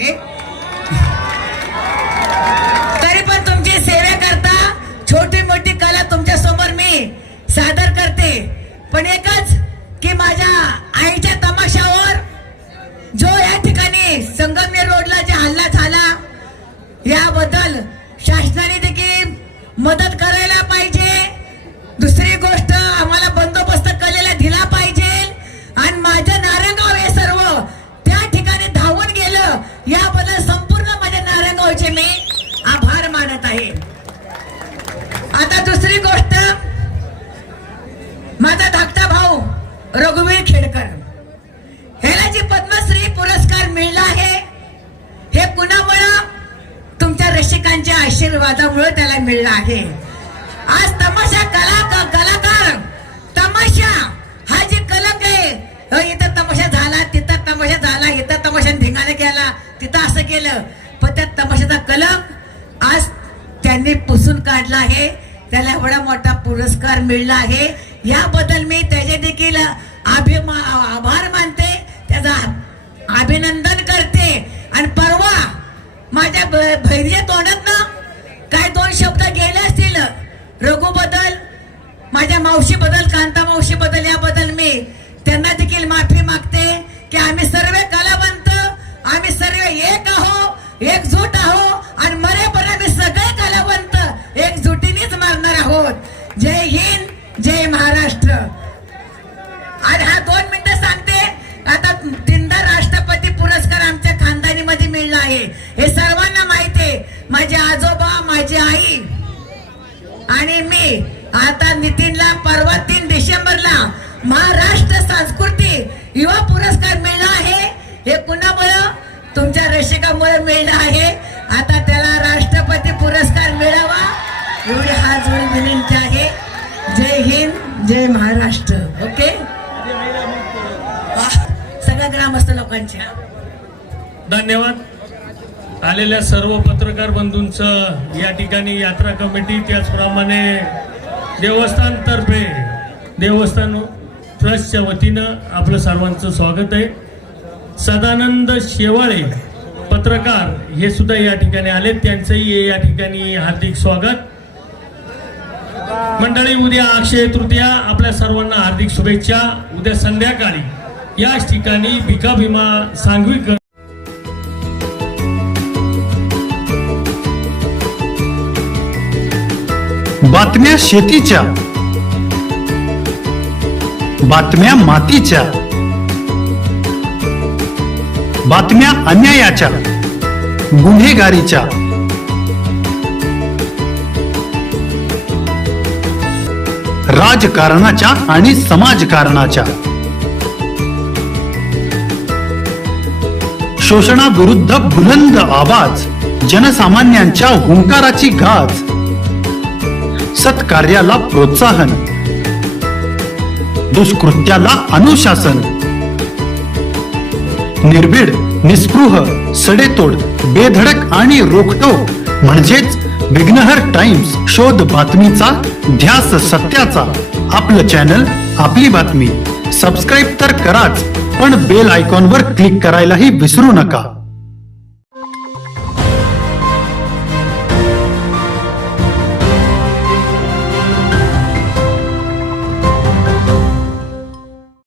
आहे, तरी पण तुमची सेवा करता छोटी मोठी कला तुमच्या समोर मी सादर करते. पण एकच की माझ्या आईच्या तमाशावर जो या ठिकाणी संगमनेर रोडला जे हल्ला झाला याबद्दल शासनाने देखील मदत करायला पाहिजे. दुसरी गोष्ट आम्हाला बंदोबस्त कलेला दिला पाहिजे आणि माझं नारायणगाव हे सर्व त्या ठिकाणी धावून गेलं याबद्दल संपूर्ण माझ्या नारायणगावचे मी आभार मानत आहे. आता दुसरी गोष्ट, माझा धाकटा भाऊ रघुवीर खेडकर ह्याला जी पद्मश्री पुरस्कार मिळाला आहे हे कुणामुळे? तुमच्या रसिकांच्या आशीर्वादामुळे त्याला मिळला आहे. आज तमाशा कलाकार तमाशा हा जे कलंक आहे, इथं तमाशा झाला, तिथं तमाशा झाला, इथं तमाशा धिंगाणा केला, तिथं असं केलं, पण त्या तमाशाचा कलंक आज त्यांनी पुसून काढला आहे. त्याला एवढा मोठा पुरस्कार मिळला आहे याबद्दल मी त्याचे देखील आभार मानते, त्याचा अभिनंदन करते. आणि परवा माझ्या भैरीच्या तोंडात ना काय दोन शब्द गेले असतील रघु बद्दल, माझ्या मावशी बद्दल, कांता मावशी बद्दल, याबद्दल मी त्यांना देखील माफी मागते की आम्ही सर्व कलावंत, आम्ही सर्व एक आहो, एकजूट आहो आणि मरेपर्यंत आम्ही सगळे कलावंत एकजुटीनेच मारणार आहोत. जय हिंद, जय महाराष्ट्र. आणि हा 2 मिनिटं सांगते. आता 3दा राष्ट्रपती पुरस्कार आमच्या खानदानीमध्ये मिळला आहे हे सर्वांना माहिती आहे. माझे आजोबा, माझी आई आणि मी. आता नितीनला परवा 3 डिसेंबरला महाराष्ट्र सांस्कृतिक युवा पुरस्कार मिळाला आहे. हे कुणामुळे? तुमच्या रसिकामुळे मिळला आहे. आता त्याला राष्ट्रपती पुरस्कार मिळावा एवढी हात जोडून विनंती आहे. जय हिंद, जय महाराष्ट्र. ओके, सगळ्या ग्रामस्थ लोकांच्या धन्यवाद. आलेल्या सर्व पत्रकार बंधूंचं या ठिकाणी यात्रा कमिटी, त्याचप्रमाणे देवस्थानतर्फे देवस्थान ट्रस्टच्या वतीनं आपलं सर्वांचं स्वागत आहे. सदानंद शेवाळे पत्रकार हे सुद्धा या ठिकाणी आले, त्यांचंही या ठिकाणी हार्दिक स्वागत. मंडळी, उद्या अक्षय तृतीया, आपल्या सर्वांना हार्दिक शुभेच्छा. उद्या संध्याकाळी याच ठिकाणी भिका भीमा सांघिक बातम्या शेतीच्या, बातम्या मातीच्या, बातम्या अन्यायाच्या, गुन्हेगारीच्या, राजकारणाच्या आणि समाजकारणाच्या, शोषणाविरुद्ध बुलंद आवाज, जनसामान्यांच्या हुंकाराची गाज, सत्कार्याला प्रोत्साहन, दुष्कृत्याला अनुशासन, निर्भीड, निस्पृह, सडेतोड, बेधडक आणि रोखटोक म्हणजेच विघ्नहर टाइम्स. शोध बातमीचा, ध्यास सत्याचा. आपलं चॅनल, आपली बातमी. सबस्क्राईब तर कराच, पण बेल आयकॉनवर क्लिक करायलाही विसरू नका.